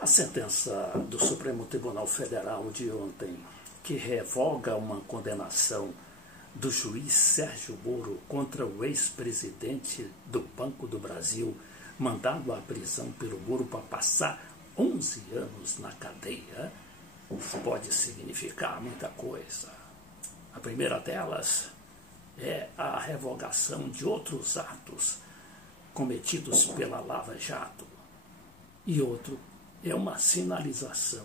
A sentença do Supremo Tribunal Federal de ontem, que revoga uma condenação do juiz Sérgio Moro contra o ex-presidente do Banco do Brasil, mandado à prisão pelo Moro para passar 11 anos na cadeia, pode significar muita coisa. A primeira delas é a revogação de outros atos cometidos pela Lava Jato. E outro é uma sinalização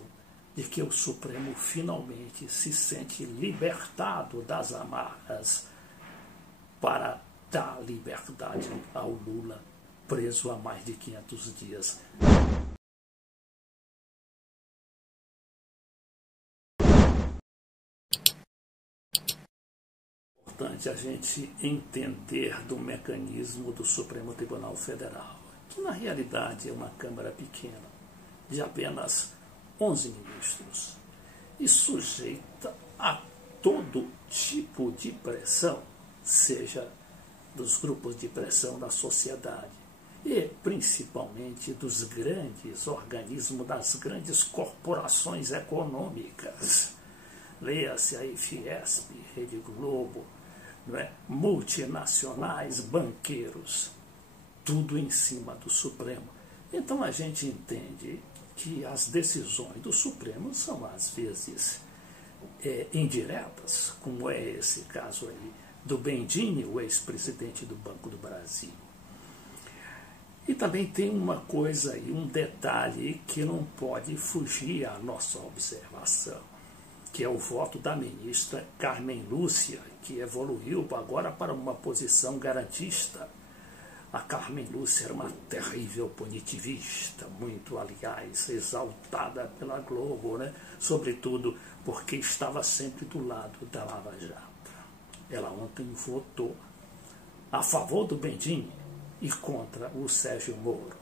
de que o Supremo finalmente se sente libertado das amarras para dar liberdade ao Lula, preso há mais de 500 dias. É importante a gente entender do mecanismo do Supremo Tribunal Federal, que na realidade é uma Câmara pequena, de apenas 11 ministros, e sujeita a todo tipo de pressão, seja dos grupos de pressão da sociedade e principalmente dos grandes organismos, das grandes corporações econômicas. Leia-se aí Fiesp, Rede Globo, não é? Multinacionais, banqueiros, tudo em cima do Supremo. Então a gente entende que as decisões do Supremo são, às vezes, indiretas, como é esse caso aí do Bendini, o ex-presidente do Banco do Brasil. E também tem uma coisa aí, um detalhe que não pode fugir à nossa observação, que é o voto da ministra Carmen Lúcia, que evoluiu agora para uma posição garantista. A Carmen Lúcia era uma terrível punitivista, muito, aliás, exaltada pela Globo, né? Sobretudo porque estava sempre do lado da Lava Jato. Ela ontem votou a favor do Bendini e contra o Sérgio Moro.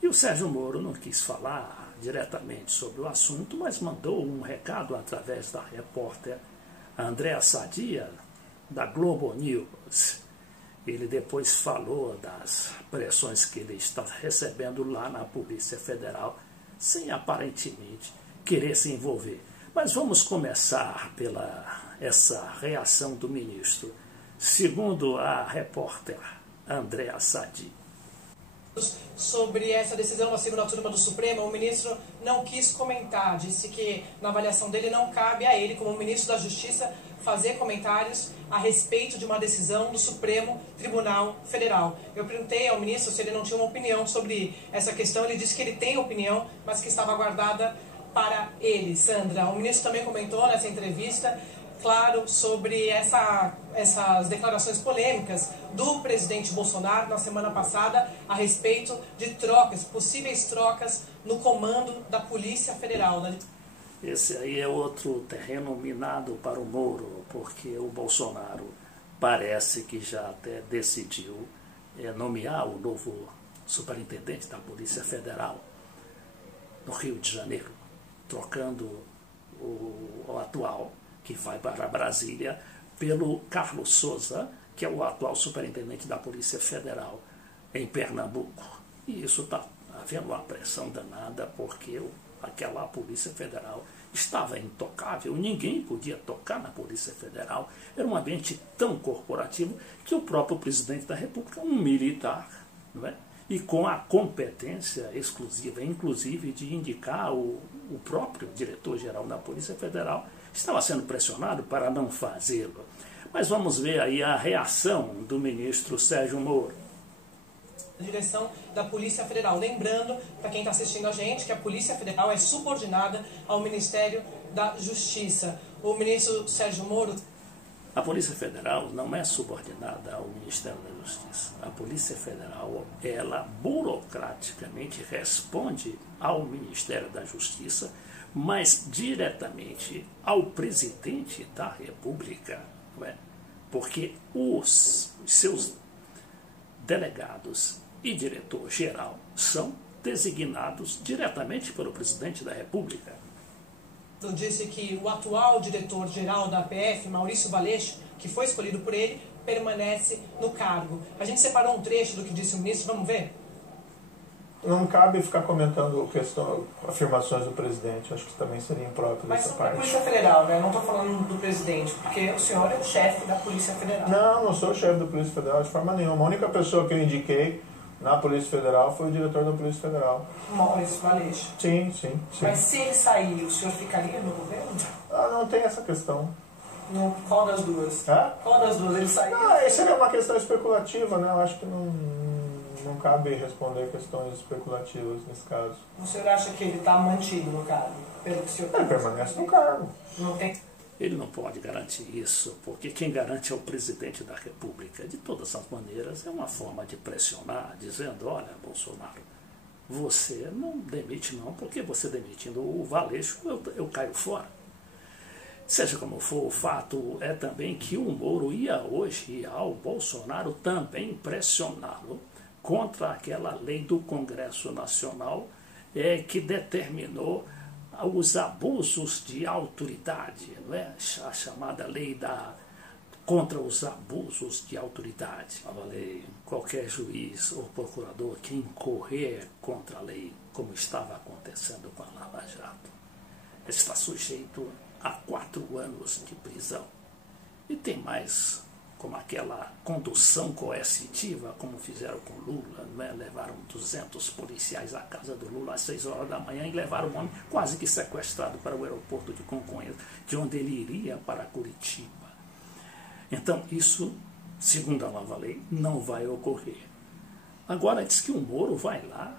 E o Sérgio Moro não quis falar diretamente sobre o assunto, mas mandou um recado através da repórter Andréa Sadia, da Globo News. Ele depois falou das pressões que ele está recebendo lá na Polícia Federal, sem aparentemente querer se envolver. Mas vamos começar pela essa reação do ministro. Segundo a repórter Andréa Sadia. Sobre essa decisão da segunda turma do Supremo, o ministro não quis comentar, disse que na avaliação dele não cabe a ele, como ministro da Justiça, fazer comentários a respeito de uma decisão do Supremo Tribunal Federal. Eu perguntei ao ministro se ele não tinha uma opinião sobre essa questão, ele disse que ele tem opinião, mas que estava guardada para ele. Sandra, o ministro também comentou nessa entrevista, claro, sobre essas declarações polêmicas do presidente Bolsonaro na semana passada a respeito de trocas, possíveis trocas no comando da Polícia Federal. Esse aí é outro terreno minado para o Moro, porque o Bolsonaro parece que já até decidiu nomear o novo superintendente da Polícia Federal no Rio de Janeiro, trocando o atual, que vai para Brasília, pelo Carlos Souza, que é o atual superintendente da Polícia Federal em Pernambuco. E isso está havendo uma pressão danada, porque aquela Polícia Federal estava intocável, ninguém podia tocar na Polícia Federal, era um ambiente tão corporativo que o próprio presidente da República, um militar, não é? E com a competência exclusiva, inclusive de indicar o próprio diretor-geral da Polícia Federal, estava sendo pressionado para não fazê-lo. Mas vamos ver aí a reação do ministro Sérgio Moro. Direção da Polícia Federal. Lembrando, para quem está assistindo a gente, que a Polícia Federal é subordinada ao Ministério da Justiça. O ministro Sérgio Moro... A Polícia Federal não é subordinada ao Ministério da Justiça. A Polícia Federal, ela burocraticamente responde ao Ministério da Justiça, mas diretamente ao presidente da República, não é? Porque os seus delegados e diretor-geral são designados diretamente pelo presidente da República. Disse que o atual diretor-geral da PF, Maurício Valeixo, que foi escolhido por ele, permanece no cargo. A gente separou um trecho do que disse o ministro, vamos ver? Não cabe ficar comentando afirmações do presidente, acho que também seria impróprio Mas dessa sobre a parte. Polícia Federal, né? Eu não estou falando do presidente, porque o senhor é o chefe da Polícia Federal. Não sou o chefe da Polícia Federal de forma nenhuma. A única pessoa que eu indiquei na Polícia Federal foi o diretor da Polícia Federal. Maurício Valeixo. Sim. Mas se ele sair, o senhor ficaria no governo? Não tem essa questão. Qual das duas? Qual das duas? Ele sair? Isso seria uma questão especulativa, né? Eu acho que não cabe responder questões especulativas nesse caso. O senhor acha que ele está mantido no cargo? Pelo que o senhor Ele permanece no cargo. Não tem... Ele não pode garantir isso, porque quem garante é o presidente da República. De todas as maneiras, é uma forma de pressionar, dizendo, olha, Bolsonaro, você não demite não, porque você demitindo o Valeixo, eu caio fora. Seja como for, o fato é também que o Moro ia hoje ao Bolsonaro também pressioná-lo contra aquela lei do Congresso Nacional que determinou os abusos de autoridade, não é? A chamada lei contra os abusos de autoridade. A lei, qualquer juiz ou procurador que incorrer contra a lei, como estava acontecendo com a Lava Jato, está sujeito a 4 anos de prisão. E tem mais, como aquela condução coercitiva, como fizeram com Lula, não é? Levaram 200 policiais à casa do Lula às 6 horas da manhã e levaram o homem quase que sequestrado para o aeroporto de Congonhas, de onde ele iria para Curitiba. Então, isso, segundo a nova lei, não vai ocorrer. Agora, diz que o Moro vai lá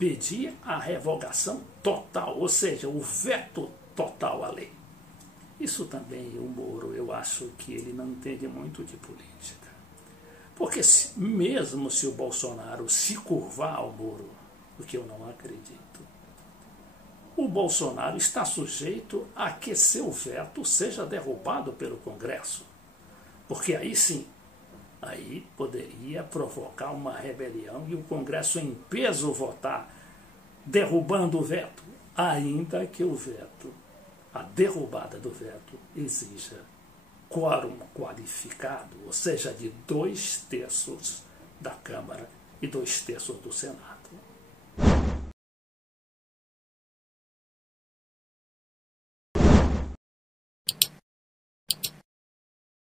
pedir a revogação total, ou seja, o veto total à lei. Isso também, o Moro, eu acho que ele não entende muito de política. Porque mesmo se o Bolsonaro se curvar ao Moro, o que eu não acredito, o Bolsonaro está sujeito a que seu veto seja derrubado pelo Congresso. Porque aí sim, aí poderia provocar uma rebelião e o Congresso em peso votar, derrubando o veto, ainda que o veto, a derrubada do veto, exija quórum qualificado, ou seja, de 2/3 da Câmara e 2/3 do Senado.